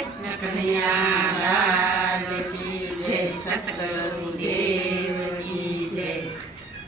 कृष्ण कन्हैया लाल की जय, सतगुरु देव की जय।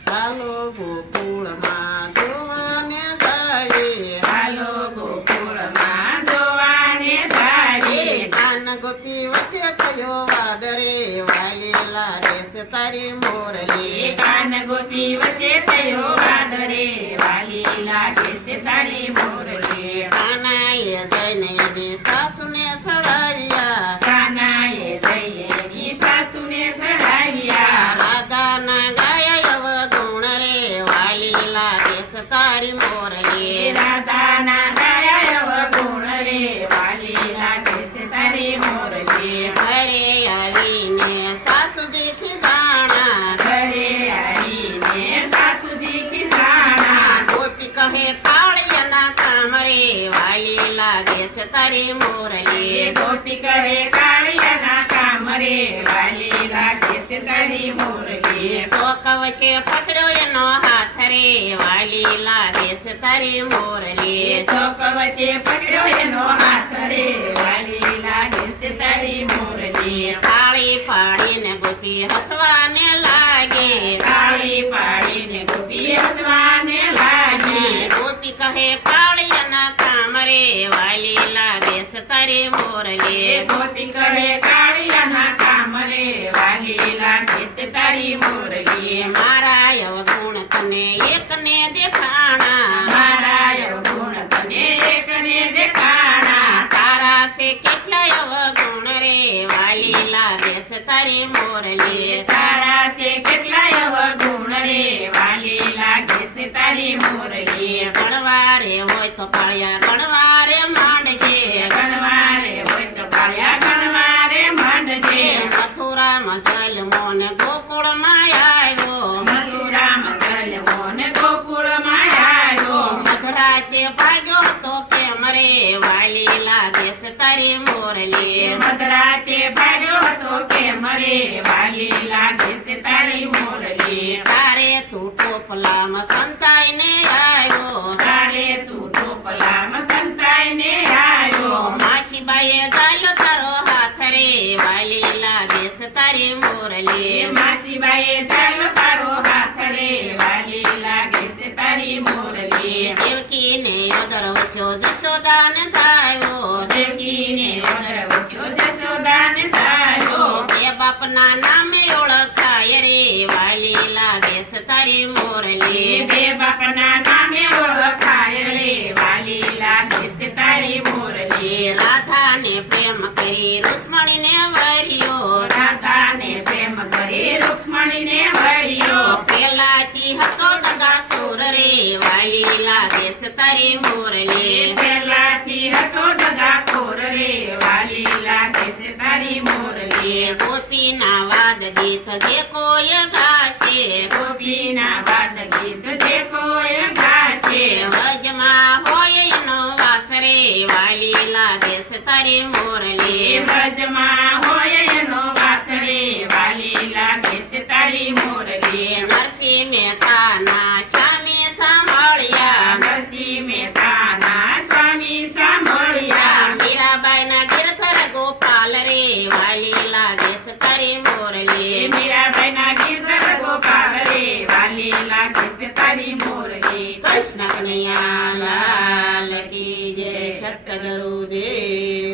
હાલો ગોકુળમાં જોવાને જાય, હાલો ગોકુળમાં જોવાને જાય, કાન ગોપી વચ્ચે થયો વાદ રે, વાલી લાગે છે તારી મોરલી. કાન ગોપી વચ્ચે થયો વાદ રે, વાલી લાગે છે તારી મોરલી. કાનાએ જઈને એની સાસુને સડાવ્યા, કાનાએ જઈએ એની સાસુને સડાવ્યા, રાધાના ગાયા અવગુણ રે, વાલી લાગે છે તારી મોરલી. રાધાના ગાયા અવગુણ રે, વાલી લાગે છે તારી મોરલી. ઘરે આવીને સાસુજી ખીજાણા, ઘરે આવીને સાસુજી ખીજાણા, ગોપી કહે કાળિયાના કામ રે, વાલી લાગે છે તારી મોરલી. ગોપી કહે કાળિયાના કામ રે, વાલી લાગે છે તારી મોરલી. તો કવચે પકડ્યો એનો હાથ રે, વાલી લાગે છે તારી મોરલી. શોક વચ્ચે પકડ્યો એનો હાથ રે, વાલી લાગે છે તારી મોરલી. થાળી પાડીને ગોપી હસવાને લાગે, તાળી પાડીને ગોપી હસવાને લાગી. ગોપી કહે કાળિયાના કામ રે, વાલી લાગે છે તારી મોરલી. ગોપી કહે કાળિયાના કામ રે, વાલી લાગે છે તારી મોરલી. મારા અવગુણ તને એકને દેખાણા, મારા અવગુણ તને એકને દેખાણા, તારા છે કેટલાય અવગુણ રે, વાલી લાગે છે તારી મોરલી. તારા છે કેટલાય અવગુણ રે, વાલી લાગે છે તારી મોરલી. ગણવારે હોય તો કાળિયા ગણવારે માંડજે, ગણવારે હોય તો કાળિયા ગણવારે માંડજે. મથુરામાં જલમો ને ગોકુળમાં આવ્યો, મથુરામાં જલમો ને ગોકુળમાં આવ્યો. મધરાતે ભાગ્યો તો કેમ રે, વાલી લાગે છે તારી મોરલી. મધરાતે ભાગ્યો હતો કે મરે, વાલી લાગે છે તારી મોરલી. તારે તું ટોપલામાં સંતાઈને આવ્યો, તારે તું ટોપલામાં સંતાઈને આવ્યો. માસીબાઈએ ચાલ્યો તારો હાથ રે, વાલી લાગે છે તારી મોરલી. માસીબાઈએ ચાલો તારો હાથ રે, વાલી લાગે છે તારી મોરલી. દેવકીને ઉદર વચ્યો જશોદાને થાયો, દેવકીને ઉદર વસ્યો જશોદાને થાયો. એ બાપના નામે ઓળખાય રે, વાલી લાગે છે તારી મોરલી. બે બાપના નામે ઓળખાય રે, વાલી લાગે છે તારી મોરલી. રાધાને પ્રેમ કરી રુક્ષ્મણીને વર્યો, રાધાને પ્રેમ કરી રૂક્ષ્મણીને વર્યો. પેલાથી હતો દગાસુર રે, વાલી લાગે છે તારી મોરલી. પહેલાથી હતો દગાખોર રે, વાલી લાગે છે તારી મોરલી. ગોપીના વાદ ગીત જે કોઈ ગાશે, ગોપીના વાદ ગીત જે કોઈ ગાશે. વ્રજમાં હોય એનો વાસ રે, વાલી લાગે છે તારી મોરલી. વ્રજમાં હોય એનો વાસ રે, વાલી લાગે છે તારી મોરલી. નરસિંહ મહેતાના સ્વામી સાંભળ્યા, નરસિંહ મહેતાના સ્વામી સાંભળ્યા. મીરાબાઈના ગિરધર ગોપાલ રે, વાલી લાગે છે તારી મોરલી. મીરાબાઈના ગિરધર ગોપાલ રે, વાલી લાગે છે તારી મોરલી. કૃષ્ણ કનૈયા લાલ કી જય, સતગુરુ દેવ